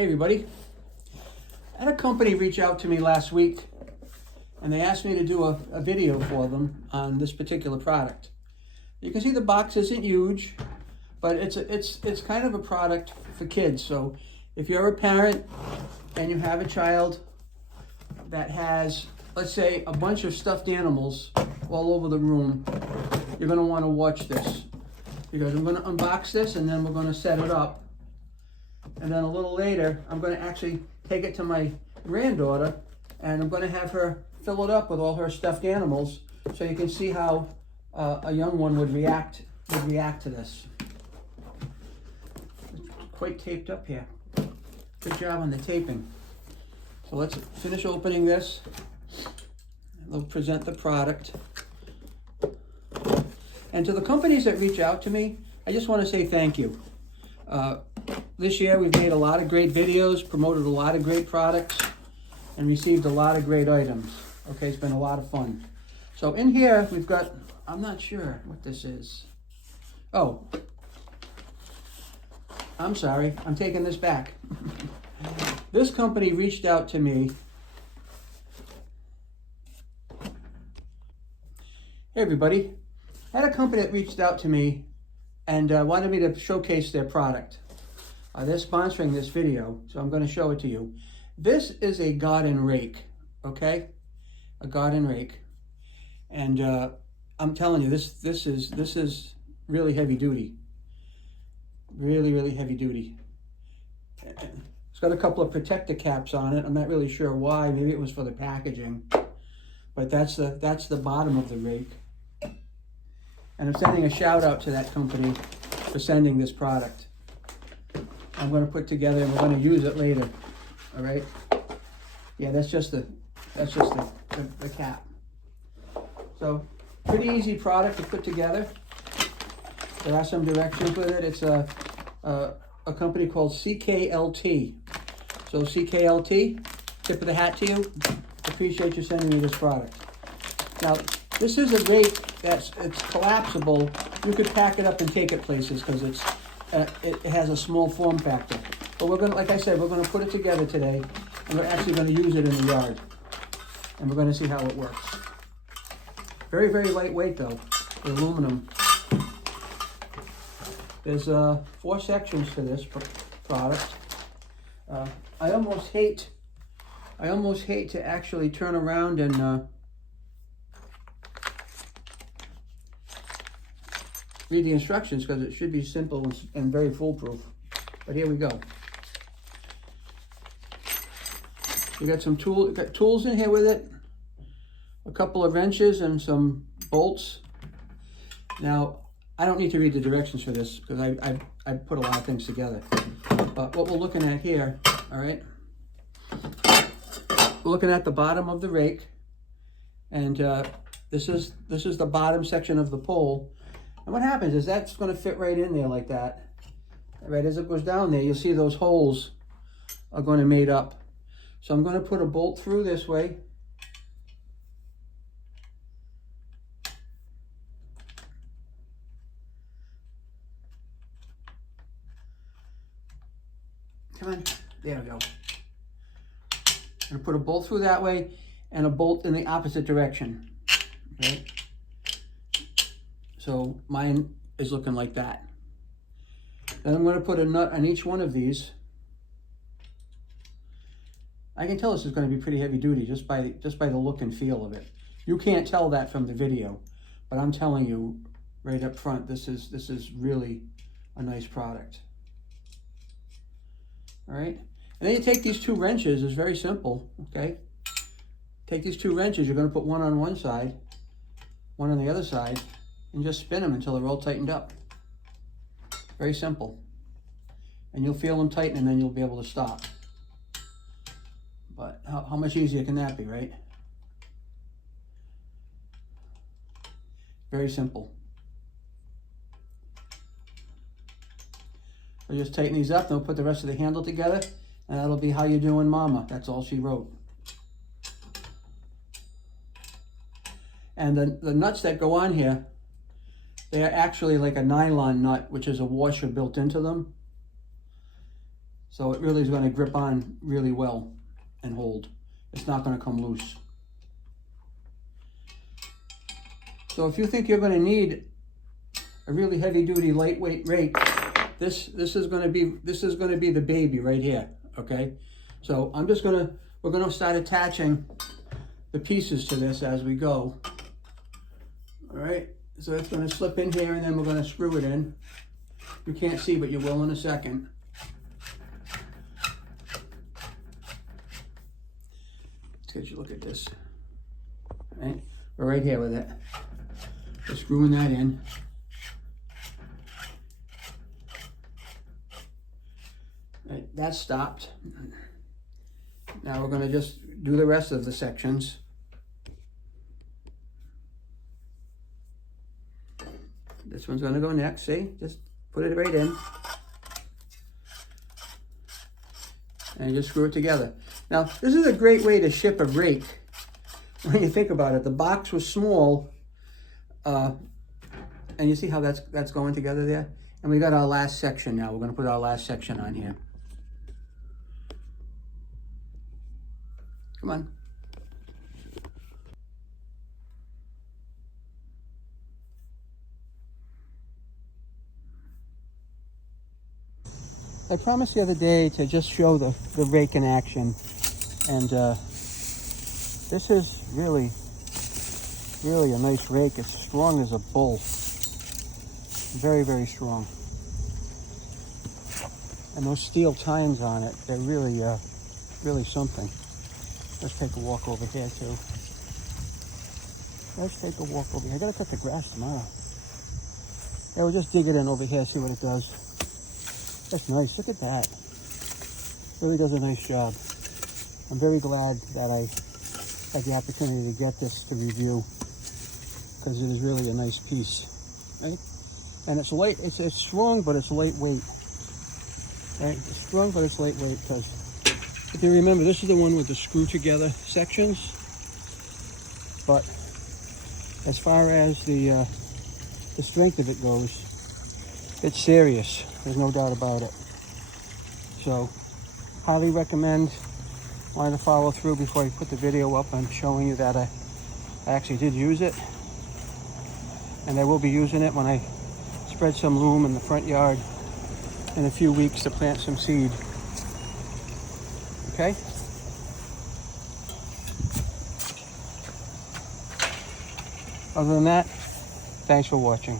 Hey everybody, I had a company reach out to me last week and they asked me to do a video for them on this particular product. You can see the box isn't huge, but it's kind of a product for kids. So if you're a parent and you have a child that has, let's say, a bunch of stuffed animals all over the room, you're going to want to watch this, because I'm going to unbox this and then we're going to set it up. And then a little later, I'm going to actually take it to my granddaughter and I'm going to have her fill it up with all her stuffed animals so you can see how a young one would react to this. It's quite taped up here. Good job on the taping. So let's finish opening this. We'll present the product. And to the companies that reach out to me, I just want to say thank you. This year we've made a lot of great videos, promoted a lot of great products, and received a lot of great items. Okay, it's been a lot of fun. So in here we've got, I'm not sure what this is. Oh, I'm sorry, I'm taking this back. This company reached out to me. Hey everybody, I had a company that reached out to me and wanted me to showcase their product. They're sponsoring this video, so I'm going to show it to you. This is a garden rake, okay? A garden rake. And I'm telling you, this is really heavy duty. Really heavy duty. It's got a couple of protector caps on it. I'm not really sure why. Maybe it was for the packaging. But that's the bottom of the rake. And I'm sending a shout out to that company for sending this product. I'm going to put together and we're going to use it later. All right. Yeah, that's just the cap. So pretty easy product to put together. There are some directions with it. It's a company called CKLT. So CKLT, tip of the hat to you. Appreciate you sending me this product. Now this is a rake it's collapsible. You could pack it up and take it places because it has a small form factor. But we're going to, like I said, we're going to put it together today and we're actually going to use it in the yard. And we're going to see how it works. Very lightweight though, the aluminum. There's 4 sections to this product. I almost hate to actually turn around and read the instructions because it should be simple and very foolproof. But here we go. We got some tools in here with it. A couple of wrenches and some bolts. Now, I don't need to read the directions for this because I put a lot of things together. But what we're looking at here, all right? We're looking at the bottom of the rake, and this is the bottom section of the pole. And what happens is that's going to fit right in there like that. Right as it goes down there, you'll see those holes are going to mate up. So I'm going to put a bolt through this way. Come on, there we go. I'm going to put a bolt through that way and a bolt in the opposite direction. Okay. So mine is looking like that. Then I'm going to put a nut on each one of these. I can tell this is going to be pretty heavy duty just by the look and feel of it. You can't tell that from the video, but I'm telling you right up front, this is really a nice product. All right, and then you take these 2 wrenches. It's very simple. Okay, take these 2 wrenches. You're going to put one on one side, one on the other side, and just spin them until they're all tightened up. Very simple. And you'll feel them tighten and then you'll be able to stop. But how much easier can that be, right? Very simple. So just tighten these up, then we'll put the rest of the handle together, and that'll be how you doing, mama. That's all she wrote. And the nuts that go on here, they are actually like a nylon nut, which is a washer built into them. So it really is going to grip on really well and hold. It's not going to come loose. So if you think you're going to need a really heavy-duty, lightweight rake, this is going to be the baby right here. Okay, so we're going to start attaching the pieces to this as we go. All right, so it's going to slip in here, and then we're going to screw it in. You can't see, but you will in a second. Let's get you a look at this. All right, we're right here with it. We're screwing that in. Right, that's stopped. Now we're going to just do the rest of the sections. This one's going to go next, see? Just put it right in. And just screw it together. Now, this is a great way to ship a rake. When you think about it, the box was small. And you see how that's going together there? And we got our last section now. We're going to put our last section on here. Come on. I promised the other day to just show the rake in action, and this is really a nice rake. It's strong as a bull. Very, very strong. And those steel tines on it, they're really something. Let's take a walk over here too. Let's take a walk over here. I gotta cut the grass tomorrow. Yeah, we'll just dig it in over here, see what it does. That's nice, look at that. Really does a nice job. I'm very glad that I had the opportunity to get this to review, because it is really a nice piece, right? And it's light, it's strong, but it's lightweight. Right? It's strong, but it's lightweight, because if you remember, this is the one with the screw together sections. But as far as the strength of it goes, it's serious. There's no doubt about it. So, highly recommend. Wanted to follow through before I put the video up on showing you that I actually did use it. And I will be using it when I spread some loam in the front yard in a few weeks to plant some seed. Okay? Other than that, thanks for watching.